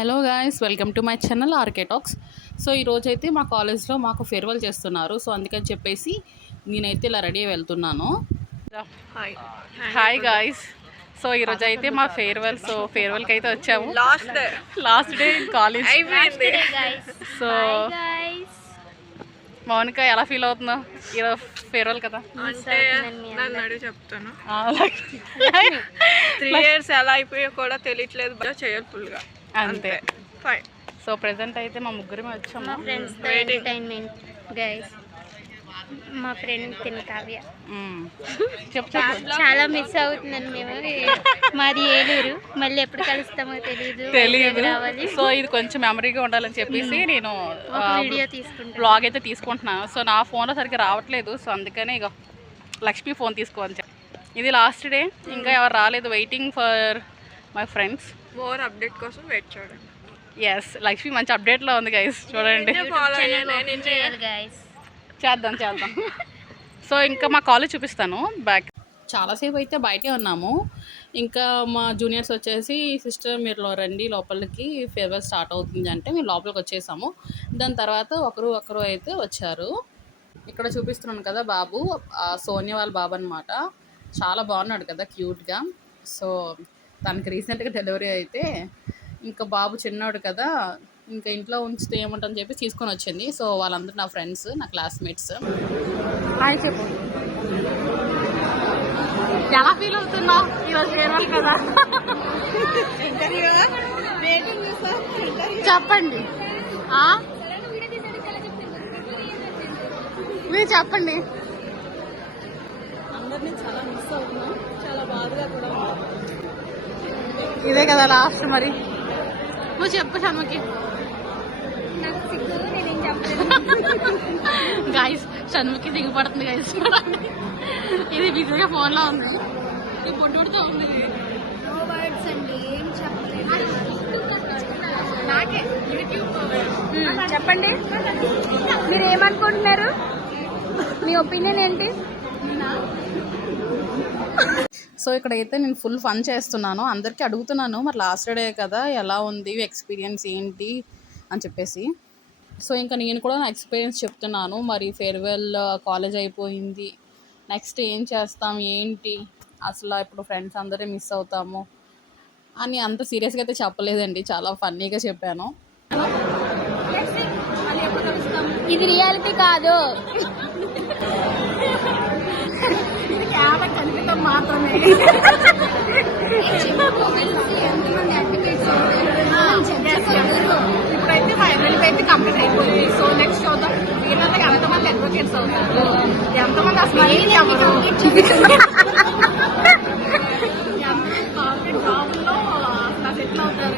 Hello guys, welcome to my channel RK talks. So ఈరోజైతే మా కాలేజ్లో మాకు ఫేర్వెల్ చేస్తున్నారు. సో అందుకని చెప్పేసి నేనైతే ఇలా రెడీ వెళ్తున్నాను. హాయ్ గాయ్స్, సో ఈరోజు అయితే మా ఫేర్వెల్. సో ఫేర్వెల్కి అయితే వచ్చాము. Last day college. So Mounika ఎలా ఫీల్ అవుతున్నావు? ఈరోజు ఫేర్వెల్ కదా. అంటే నన్ను చెప్తాను 3 years ఎలా అయిపోయా కూడా తెలియట్లేదు. బాగా చేయాలి ఫుల్గా అంతే. సో ప్రెసెంట్ అయితే మా ముగ్గురమే వచ్చాము. మా ఫ్రెండ్స్ ఎంటర్టైన్మెంట్ గైస్. మా ఫ్రెండ్ కావ్య చాలా మిస్ అవుతుందండి. మేము మాది ఏలూరు, మళ్ళీ ఎప్పుడు కలుస్తామో తెలియదు రావాలి. సో ఇది కొంచెం మెమరీగా ఉండాలని చెప్పేసి నేను వీడియో తీసుకుంటాను, బ్లాగ్ అయితే తీసుకుంటున్నాను. సో నా ఫోన్లో సరిగ్గా రావట్లేదు. సో అందుకనే ఇక లక్ష్మి ఫోన్ తీసుకోవాలి. ఇది లాస్ట్ డే, ఇంకా ఎవరు రాలేదు. Waiting for my friends. More update కోసం వెయిట్ చూడండి. ఎస్, లక్ష్మి మంచి అప్డేట్లో ఉంది గైస్, చూడండి. చేద్దాం. సో ఇంకా మా కాలేజ్ చూపిస్తాను బ్యాక్. చాలాసేపు అయితే బయటే ఉన్నాము. ఇంకా మా జూనియర్స్ వచ్చేసి సిస్టర్ మీరు రండి లోపలికి, ఫేర్వెల్ స్టార్ట్ అవుతుంది అంటే మేము లోపలికి వచ్చేసాము. దాని తర్వాత ఒకరు అయితే వచ్చారు. ఇక్కడ చూపిస్తున్నాను కదా బాబు, సోనియా వాళ్ళ బాబు అనమాట. చాలా బాగున్నాడు కదా, క్యూట్గా. సో తనకి రీసెంట్గా డెలివరీ అయితే ఇంకా బాబు చిన్నాడు కదా, ఇంకా ఇంట్లో ఉంచితే ఏముంటుందని చెప్పి తీసుకొని వచ్చింది. సో వాళ్ళందరూ నా ఫ్రెండ్స్, నా క్లాస్మేట్స్. హాయ్ చెప్పు, ఎలా ఫీల్ అవుతున్నావు? ఈరోజు ఫేర్వెల్ కదా, చెప్పండి. మీరు చెప్పండి. అందరినీ చాలా మిస్ అవుతున్నాం, చాలా బాధగా కూడా ఉంది. ఇదే కదా లాస్ట్. మరి నువ్వు చెప్పు షణ్ముఖి. గాయస్, షణ్ముఖి దిగుపడుతుంది గాయస్. ఇది బిజీగా ఫోన్లో ఉంది, ఇది పొట్టుతో ఉంది. చెప్పండి, మీరు ఏమనుకుంటున్నారు? మీ ఒపీనియన్ ఏంటి? సో ఇక్కడైతే నేను ఫుల్ ఫన్ చేస్తున్నాను. అందరికీ అడుగుతున్నాను, మరి లాస్ట్ డే కదా ఎలా ఉంది, ఎక్స్పీరియన్స్ ఏంటి అని చెప్పేసి. సో ఇంకా నేను కూడా నా ఎక్స్పీరియన్స్ చెప్తున్నాను. మరి ఫేర్వెల్ కాలేజ్ అయిపోయింది, నెక్స్ట్ ఏం చేస్తాం ఏంటి, అసలు ఇప్పుడు ఫ్రెండ్స్ అందరే మిస్ అవుతాము అని అంత సీరియస్గా అయితే చెప్పలేదండి, చాలా ఫన్నీగా చెప్పాను. ఇది రియాలిటీ కాదు, కనిపించడం మాత్రమే. ఇప్పుడైతే ఫైనల్ అయితే కంప్లీట్ అయిపోయింది. సో నెక్స్ట్ చూద్దాం వీళ్ళకి ఎంతమంది అడ్వకేట్స్ అవుతారు, ఎంతమంది అసలు జాబుల్లో అసలు సెటిల్ అవుతారు,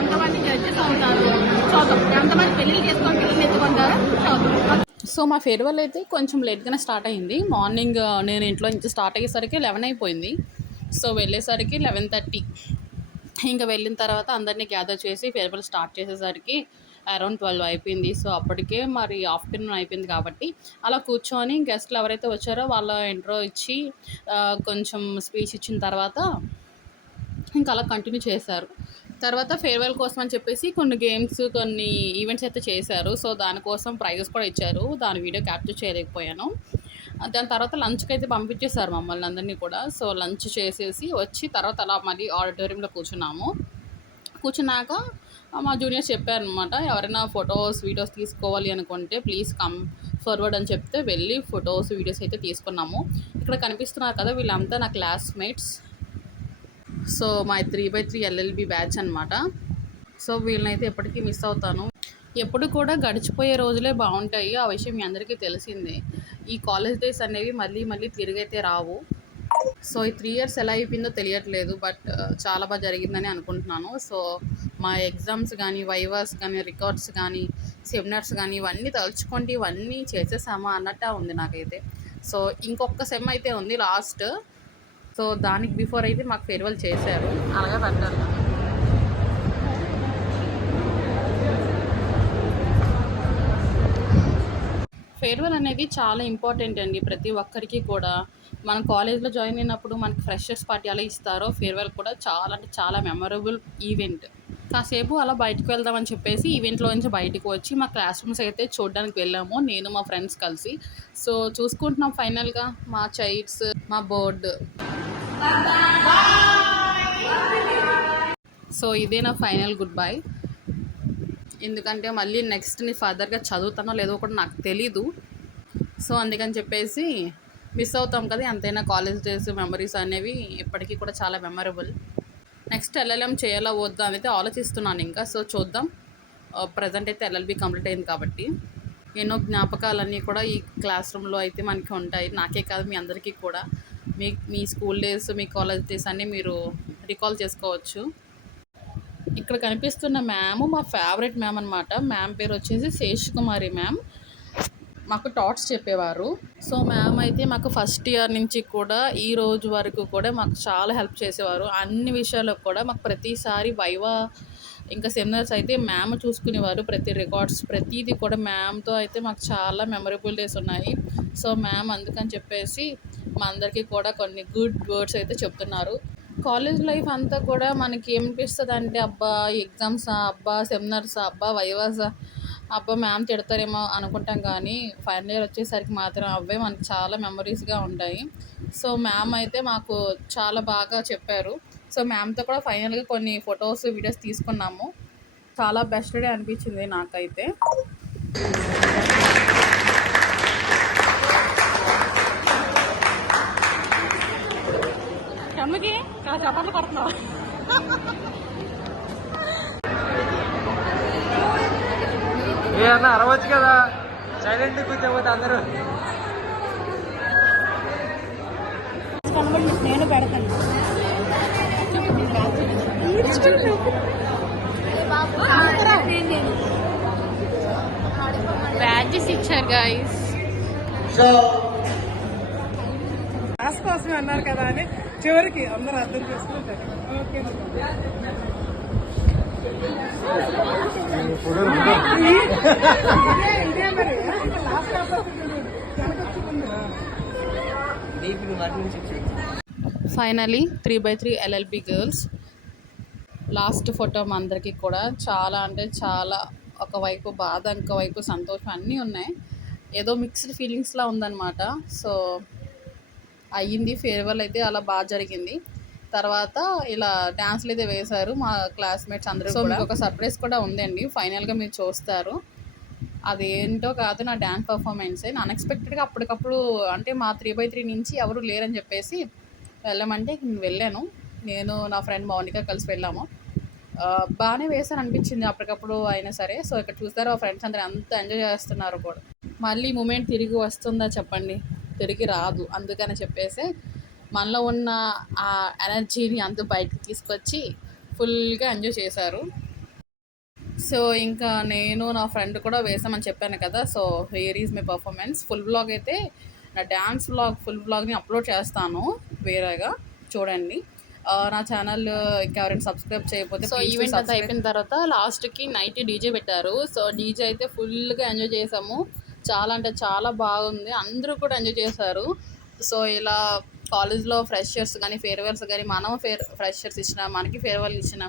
ఎంతమంది జడ్జెస్ అవుతారు చూద్దాం, ఎంతమంది పెళ్లి చేసుకొని పిల్లలు ఎత్తుకుంటారో చూద్దాం. సో మా ఫేర్వెల్ అయితే కొంచెం లేట్గానే స్టార్ట్ అయింది. మార్నింగ్ నేను ఇంట్లో నుంచి స్టార్ట్ అయ్యేసరికి 11 అయిపోయింది. సో వెళ్ళేసరికి 11:30. ఇంకా వెళ్ళిన తర్వాత అందరినీ గ్యాదర్ చేసి ఫేర్వెల్ స్టార్ట్ చేసేసరికి అరౌండ్ 12 అయిపోయింది. సో అప్పటికే మరి ఆఫ్టర్నూన్ అయిపోయింది కాబట్టి అలా కూర్చొని గెస్ట్లు ఎవరైతే వచ్చారో వాళ్ళ ఇంట్రో ఇచ్చి కొంచెం స్పీచ్ ఇచ్చిన తర్వాత ఇంకా అలా కంటిన్యూ చేశారు. తర్వాత ఫేర్వెల్ కోసం అని చెప్పేసి కొన్ని గేమ్స్, కొన్ని ఈవెంట్స్ అయితే చేశారు. సో దానికోసం ప్రైజెస్ కూడా ఇచ్చారు. దాని వీడియో క్యాప్చర్ చేయలేకపోయాను. దాని తర్వాత లంచ్కి అయితే పంపించేశారు మమ్మల్ని అందరినీ కూడా. సో లంచ్ చేసేసి వచ్చి తర్వాత అలా మళ్ళీ ఆడిటోరియంలో కూర్చున్నాక మా జూనియర్స్ చెప్పారనమాట, ఎవరైనా ఫొటోస్ వీడియోస్ తీసుకోవాలి అనుకుంటే ప్లీజ్ కమ్ ఫార్వర్డ్ అని చెప్తే వెళ్ళి ఫొటోస్ వీడియోస్ అయితే తీసుకున్నాము. ఇక్కడ కనిపిస్తున్నారు కదా, వీళ్ళంతా నా క్లాస్మేట్స్. సో మా 3x3 LLB బ్యాచ్ అనమాట. సో వీళ్ళనైతే ఎప్పటికీ మిస్ అవుతాను. ఎప్పుడు కూడా గడిచిపోయే రోజులే బాగుంటాయి, ఆ విషయం మీ అందరికీ తెలిసిందే. ఈ కాలేజ్ డేస్ అనేవి మళ్ళీ తిరిగైతే రావు. సో ఈ 3 years ఎలా అయిపోయిందో తెలియట్లేదు, బట్ చాలా బాగా జరిగిందని అనుకుంటున్నాను. సో మా ఎగ్జామ్స్ కానీ, వైవాస్ కానీ, రికార్డ్స్ కానీ, సెమినార్స్ కానీ ఇవన్నీ తలుచుకుంటే ఇవన్నీ చేసేసామా అన్నట్టు ఉంది నాకైతే. సో ఇంకొక సెమ్ అయితే ఉంది లాస్ట్. సో దానికి బిఫోర్ అయితే మాకు ఫేర్వెల్ చేశారు, అలాగే పడ్డారు. ఫేర్వెల్ అనేది చాలా ఇంపార్టెంట్ అండి ప్రతి ఒక్కరికి కూడా. మనం కాలేజ్లో జాయిన్ అయినప్పుడు మనకి ఫ్రెషర్స్ పార్టీ అలా ఇస్తారో, ఫేర్వెల్ కూడా చాలా అంటే చాలా మెమరబుల్ ఈవెంట్. కాసేపు అలా బయటకు వెళ్దామని చెప్పేసి ఈవెంట్లో నుంచి బయటకు వచ్చి మా క్లాస్ రూమ్స్ అయితే చూడడానికి వెళ్ళాము, నేను మా ఫ్రెండ్స్ కలిసి. సో చూసుకుంటున్నాం ఫైనల్గా మా చైర్స్, మా బోర్డు. సో ఇదే నా ఫైనల్ గుడ్ బై. ఎందుకంటే మళ్ళీ నెక్స్ట్ నేను ఫర్దర్గా చదువుతానో లేదో కూడా నాకు తెలీదు. సో అందుకని చెప్పేసి మిస్ అవుతాం కదా, ఎంతైనా కాలేజ్ డేస్ మెమరీస్ అనేవి ఎప్పటికీ కూడా చాలా మెమరబుల్. నెక్స్ట్ ఎల్ఎల్ఎం చేయాలా వద్దా అనేది ఆలోచిస్తున్నాను ఇంకా. సో చూద్దాం. ప్రజెంట్ అయితే ఎల్ఎల్బి కంప్లీట్ అయింది కాబట్టి ఎన్నో జ్ఞాపకాలన్నీ కూడా ఈ క్లాస్ రూమ్లో అయితే మనకి ఉంటాయి. నాకే కాదు, మీ అందరికీ కూడా మీ స్కూల్ డేస్, మీ కాలేజ్ డేస్ అన్నీ మీరు రికాల్ చేసుకోవచ్చు. ఇక్కడ కనిపిస్తున్న మ్యామ్ మా ఫేవరెట్ మ్యామ్ అనమాట. మ్యామ్ పేరు వచ్చేసి శేషకుమారి మ్యామ్. మాకు టాట్స్ చెప్పేవారు. సో మ్యామ్ అయితే మాకు ఫస్ట్ ఇయర్ నుంచి కూడా ఈ రోజు వరకు కూడా మాకు చాలా హెల్ప్ చేసేవారు. అన్ని విషయాలకు కూడా మాకు ప్రతిసారి వైవా ఇంకా సెమినార్స్ అయితే మ్యామ్ చూసుకునేవారు. ప్రతి రికార్డ్స్ ప్రతిదీ కూడా మ్యామ్తో అయితే మాకు చాలా మెమరబుల్ డేస్ ఉన్నాయి. సో మ్యామ్ అందుకని చెప్పేసి మా అందరికీ కూడా కొన్ని గుడ్ వర్డ్స్ అయితే చెప్తున్నారు. కాలేజ్ లైఫ్ అంతా కూడా మనకి ఏమనిపిస్తుంది అంటే, అబ్బా ఎగ్జామ్సా, అబ్బా సెమినార్సా, అబ్బా వైవాసా, అబ్బా మ్యామ్ తిడతారేమో అనుకుంటాం, కానీ ఫైనల్ ఇయర్ వచ్చేసరికి మాత్రం అవే మనకి చాలా మెమరీస్గా ఉంటాయి. సో మ్యామ్ అయితే మాకు చాలా బాగా చెప్పారు. సో మ్యామ్తో కూడా ఫైనల్గా కొన్ని ఫొటోస్, వీడియోస్ తీసుకున్నాము. చాలా బెస్ట్ డే అనిపించింది నాకైతే. అమ్మకి చప్పట్లు కొడుతున్నావు. ఏ అన్న అరవచ్చు కదా, సైలెంట్ కూర్చోపోతే అందరూ. నేను పెడతాను. బ్యాడ్జెస్ ఇచ్చారు గైస్. క్లాస్ కోసమే అన్నారు కదా అని చివరికి అందరూ అర్థం చేసుకుంటారు. Okay finally 3x3 LLB girls last photo మా అందరికీ కూడా చాలా అంటే చాలా, ఒకవైపు బాధ, ఇంకోవైపు సంతోషం అన్నీ ఉన్నాయి. ఏదో మిక్స్డ్ ఫీలింగ్స్లా ఉందన్నమాట. సో అయ్యింది ఫేర్వెల్ అయితే అలా బాగా జరిగింది. తర్వాత ఇలా డ్యాన్స్లు అయితే వేశారు మా క్లాస్మేట్స్ అందరూ. సో మీకు ఒక సర్ప్రైజ్ కూడా ఉందండి, ఫైనల్గా మీరు చూస్తారు. అదేంటో కాదు, నా డ్యాన్స్ పర్ఫార్మెన్సే. అన్ఎక్స్పెక్టెడ్గా అప్పటికప్పుడు అంటే మా 3x3 నుంచి ఎవరు లేరని చెప్పేసి వెళ్ళమంటే వెళ్ళాను. నేను నా ఫ్రెండ్ మౌనిక కలిసి వెళ్ళాము. బాగానే వేసాను అనిపించింది అప్పటికప్పుడు అయినా సరే. సో ఇక్కడ చూస్తారు ఆ ఫ్రెండ్స్ అందరూ ఎంత ఎంజాయ్ చేస్తున్నారు కూడా. మళ్ళీ మూమెంట్ తిరిగి వస్తుందా చెప్పండి, తిరిగి రాదు. అందుకని చెప్పేసి మనలో ఉన్న ఆ ఎనర్జీని అంత బయటకు తీసుకొచ్చి ఫుల్గా ఎంజాయ్ చేశారు. సో ఇంకా నేను నా ఫ్రెండ్ కూడా వేసామని చెప్పాను కదా. So here is my performance. Full vlog అయితే నా డ్యాన్స్ వ్లాగ్, ఫుల్ వ్లాగ్ని అప్లోడ్ చేస్తాను వేరేగా, చూడండి. నా ఛానల్ ఇంకెవరైనా సబ్స్క్రైబ్ చేయకపోతే. సో ఈవెంట్ అంతా అయిపోయిన తర్వాత లాస్ట్కి నైట్ డీజే పెట్టారు. సో డీజే అయితే ఫుల్గా ఎంజాయ్ చేసాము. చాలా అంటే చాలా బాగుంది, అందరూ కూడా ఎంజాయ్ చేశారు. సో ఇలా కాలేజ్లో ఫ్రెషర్స్ కానీ ఫేర్వెల్స్ కానీ, మనం ఫ్రెషర్స్ ఇచ్చినా మనకి ఫేర్వెల్ ఇచ్చినా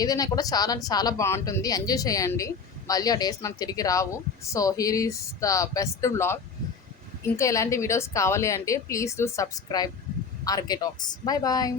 ఏదైనా కూడా చాలా అంటే చాలా బాగుంటుంది. ఎంజాయ్ చేయండి, మళ్ళీ ఆ డేస్ మనకు తిరిగి రావు. So here is the best vlog. ఇంకా ఇలాంటి వీడియోస్ కావాలి అంటే please do subscribe RK Talks. Bye bye.